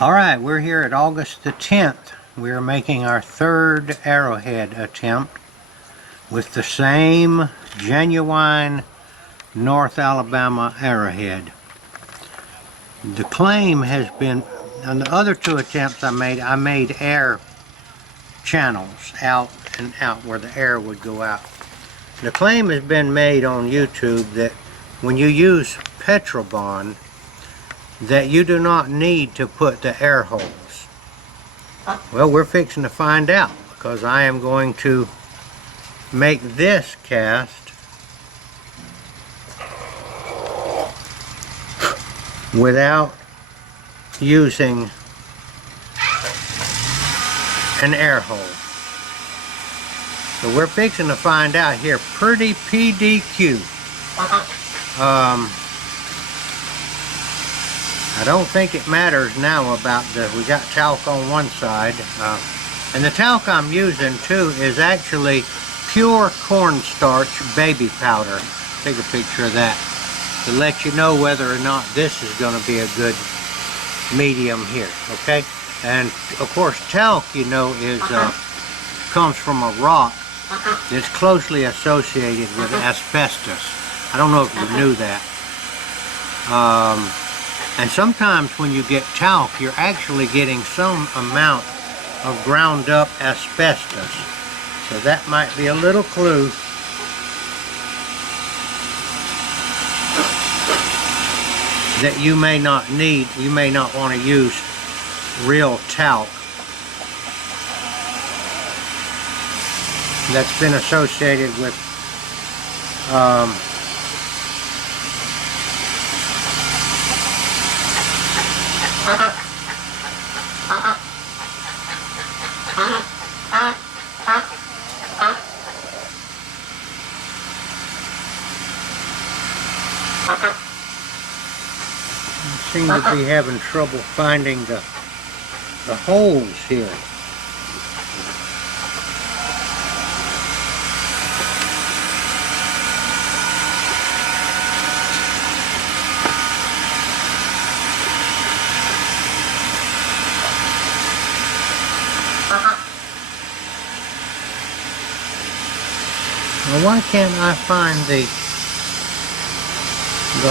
Alright, we're here at August the 10th. We're making our third arrowhead attempt with the same genuine North Alabama arrowhead. The claim has been, on the other two attempts I made air channels out and out where the air would go out. The claim has been made on YouTube that when you use Petrobond, that you do not need to put the air holes. Well, we're fixing to find out, because I am going to make this cast without using an air hole. So we're fixing to find out here pretty PDQ. I don't think it matters now about we got talc on one side, and the talc I'm using too is actually pure cornstarch baby powder. Take a picture of that to let you know whether or not this is going to be a good medium here, okay? And of course talc, you know, is comes from a rock that's closely associated with asbestos. I don't know if you knew that. And sometimes when you get talc, you're actually getting some amount of ground up asbestos. So that might be a little clue. That you may not need, you may not want to use real talc that's been associated with I seem to be having trouble finding the holes here. Well, why can't I find the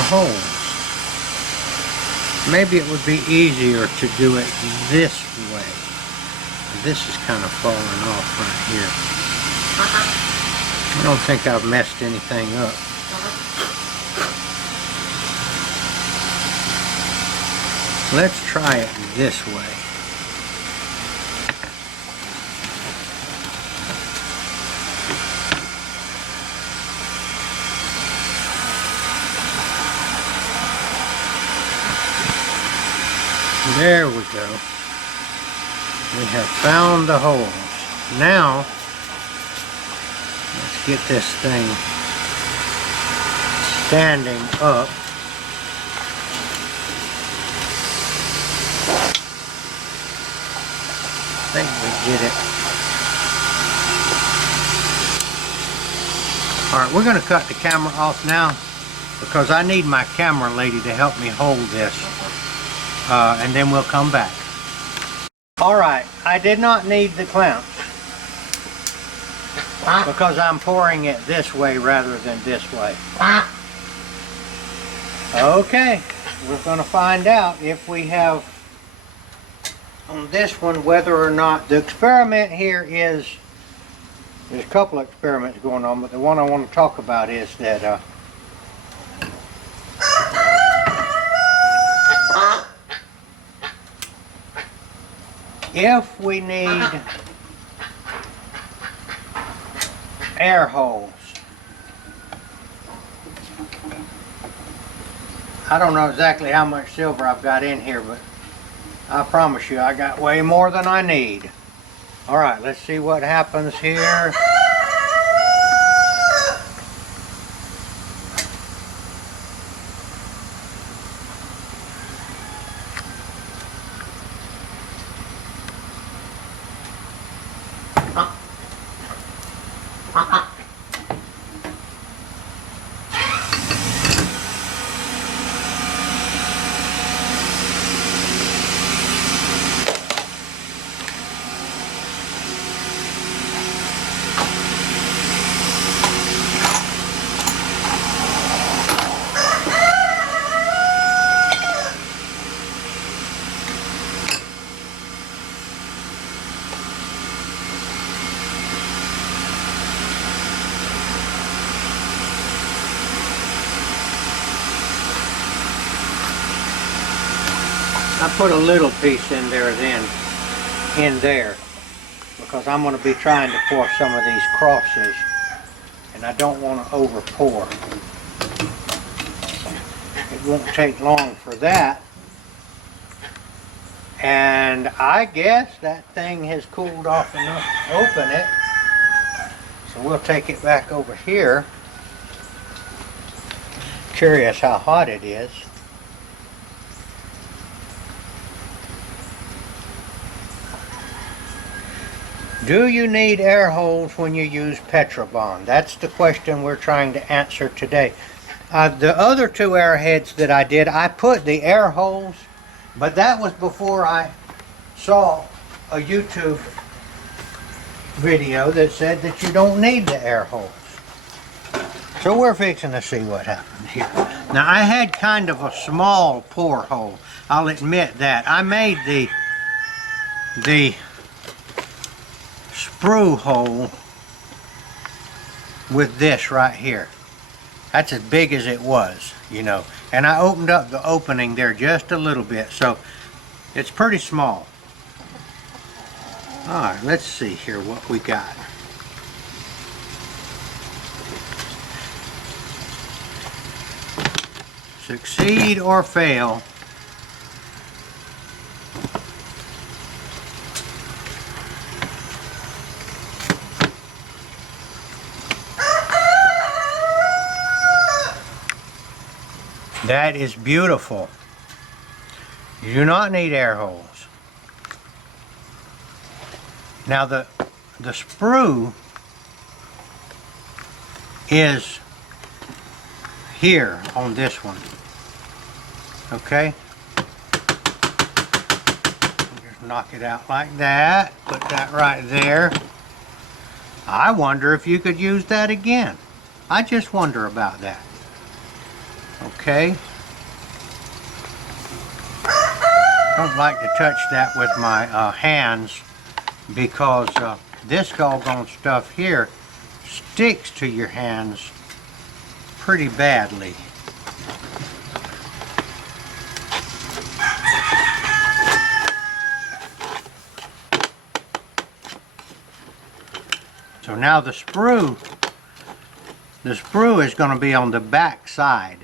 holes? Maybe it would be easier to do it this way. This is kind of falling off right here. I don't think I've messed anything up. Let's try it this way. There we go. We have found the holes. Now, let's get this thing standing up. I think we get it. Alright, we're going to cut the camera off now because I need my camera lady to help me hold this. And then we'll come back. Alright, I did not need the clamps because I'm pouring it this way rather than this way. Okay, we're going to find out if we have on this one whether or not the experiment here is, there's a couple of experiments going on, but the one I want to talk about is that if we need air holes, I don't know exactly how much silver I've got in here, but I promise you I got way more than I need. Alright, let's see what happens here. I put a little piece in there then, in there, because I'm going to be trying to pour some of these crosses, and I don't want to over pour. It won't take long for that. And I guess that thing has cooled off enough to open it. So we'll take it back over here. Curious how hot it is. Do you need air holes when you use Petrobond? That's the question we're trying to answer today. The other two arrowheads that I did, I put the air holes, but that was before I saw a YouTube video that said that you don't need the air holes. So we're fixing to see what happened here. Now I had kind of a small pour hole. I'll admit that. I made the sprue hole with this right here. That's as big as it was, you know. And I opened up the opening there just a little bit, so it's pretty small. Alright, let's see here what we got. Succeed or fail. That is beautiful. You do not need air holes. Now the sprue is here on this one. Okay? Just knock it out like that. Put that right there. I wonder if you could use that again. I just wonder about that. Okay. Don't like to touch that with my hands because this doggone stuff here sticks to your hands pretty badly. So now the sprue is going to be on the back side.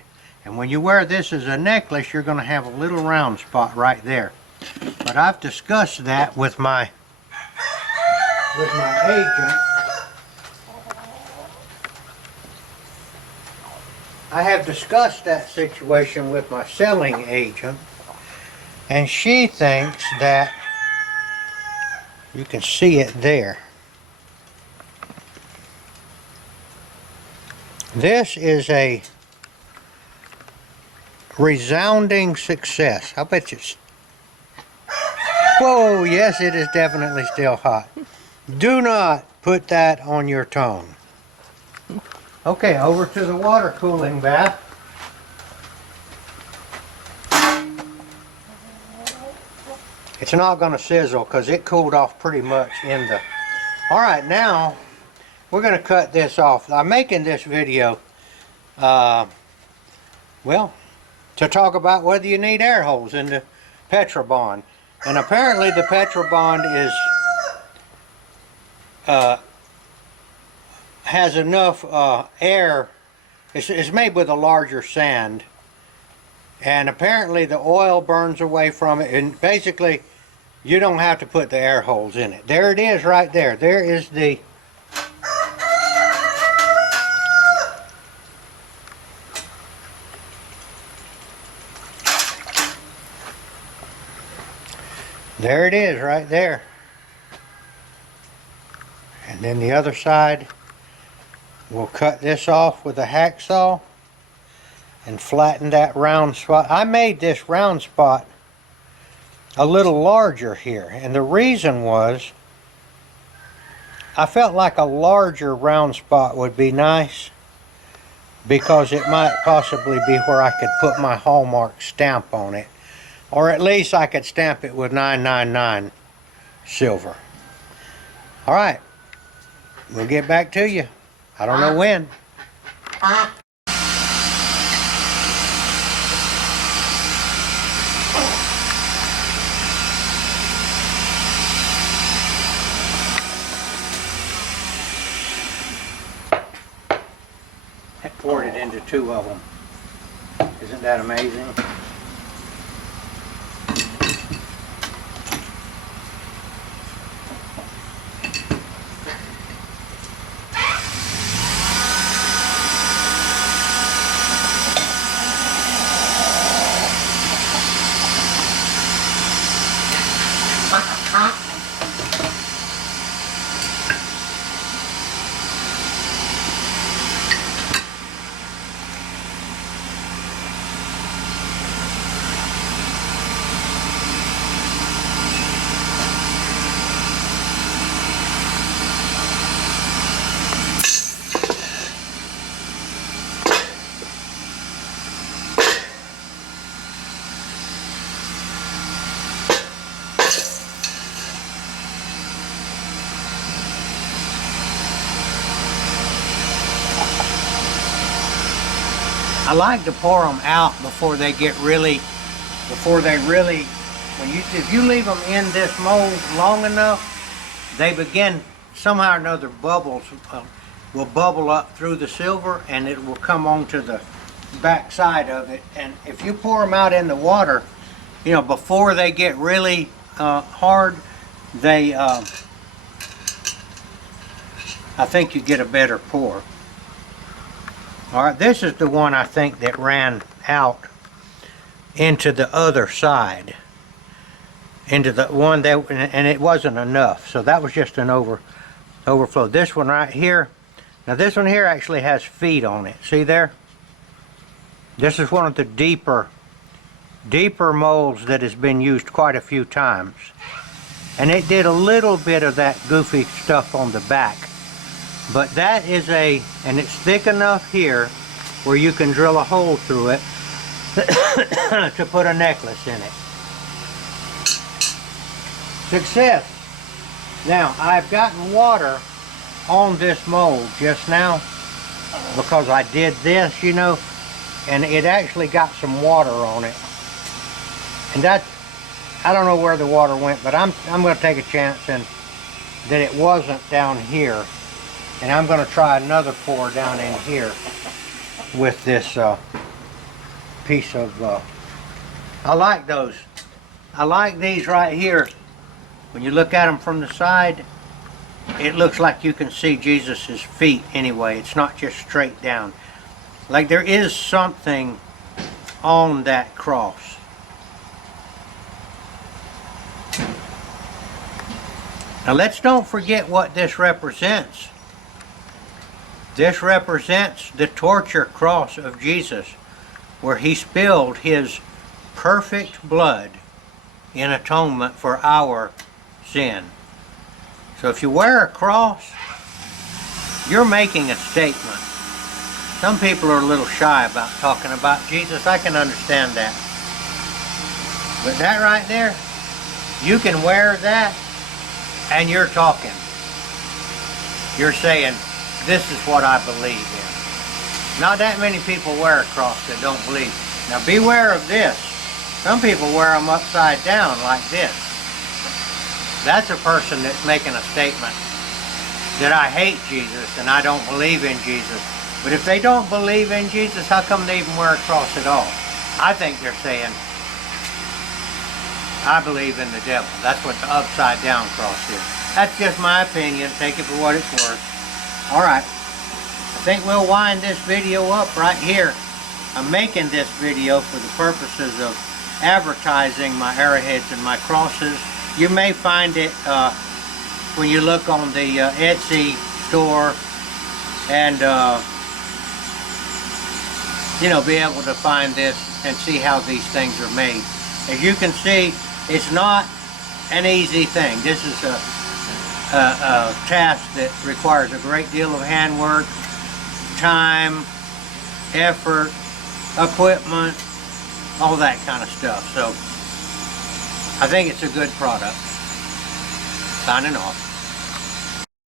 And when you wear this as a necklace, you're going to have a little round spot right there. But I've discussed that with my agent. I have discussed that situation with my selling agent, and she thinks that you can see it there. This is a resounding success. I bet you. Whoa, yes, it is definitely still hot. Do not put that on your tongue. Okay, over to the water cooling bath. It's not going to sizzle because it cooled off pretty much in the... Alright, now we're going to cut this off. I'm making this video, well, to talk about whether you need air holes in the Petrobond. And apparently the Petrobond is has enough air. It's made with a larger sand, and apparently the oil burns away from it, and basically you don't have to put the air holes in it. There it is right there. There is the there it is right there. And then the other side, we'll cut this off with a hacksaw and flatten that round spot. I made this round spot a little larger here, and the reason was I felt like a larger round spot would be nice because it might possibly be where I could put my Hallmark stamp on it. Or at least I could stamp it with 999 silver. Alright, we'll get back to you. I don't know when. into 2 of them. Isn't that amazing? I like to pour them out before they get really, if you leave them in this mold long enough, they begin, somehow or another, bubbles will bubble up through the silver and it will come onto the back side of it. And if you pour them out in the water, you know, before they get really hard, they, I think you get a better pour. All right, this is the one I think that ran out into the other side, into the one that, and it wasn't enough, so that was just an overflow. This one right here, now this one here actually has feet on it. See there? This is one of the deeper molds that has been used quite a few times, and it did a little bit of that goofy stuff on the back. But that is and it's thick enough here where you can drill a hole through it to put a necklace in it. Success! Now, I've gotten water on this mold just now because I did this, you know, and it actually got some water on it. And that's, I don't know where the water went, but I'm going to take a chance and that it wasn't down here. And I'm going to try another pour down in here with this piece of, I like those. I like these right here. When you look at them from the side, it looks like you can see Jesus's feet anyway. It's not just straight down. Like there is something on that cross. Now let's don't forget what this represents. This represents the torture cross of Jesus, where he spilled his perfect blood in atonement for our sin. So if you wear a cross, you're making a statement. Some people are a little shy about talking about Jesus. I can understand that. But that right there, you can wear that and you're talking. You're saying, this is what I believe in. Not that many people wear a cross that don't believe. Now beware of this. Some people wear them upside down like this. That's a person that's making a statement that I hate Jesus and I don't believe in Jesus. But if they don't believe in Jesus, how come they even wear a cross at all? I think they're saying, I believe in the devil. That's what the upside down cross is. That's just my opinion. Take it for what it's worth. Alright, I think we'll wind this video up right here. I'm making this video for the purposes of advertising my arrowheads and my crosses. You may find it when you look on the Etsy store and you know, be able to find this and see how these things are made. As you can see, it's not an easy thing. This is a task that requires a great deal of handwork, time, effort, equipment, all that kind of stuff. So I think it's a good product. Signing off.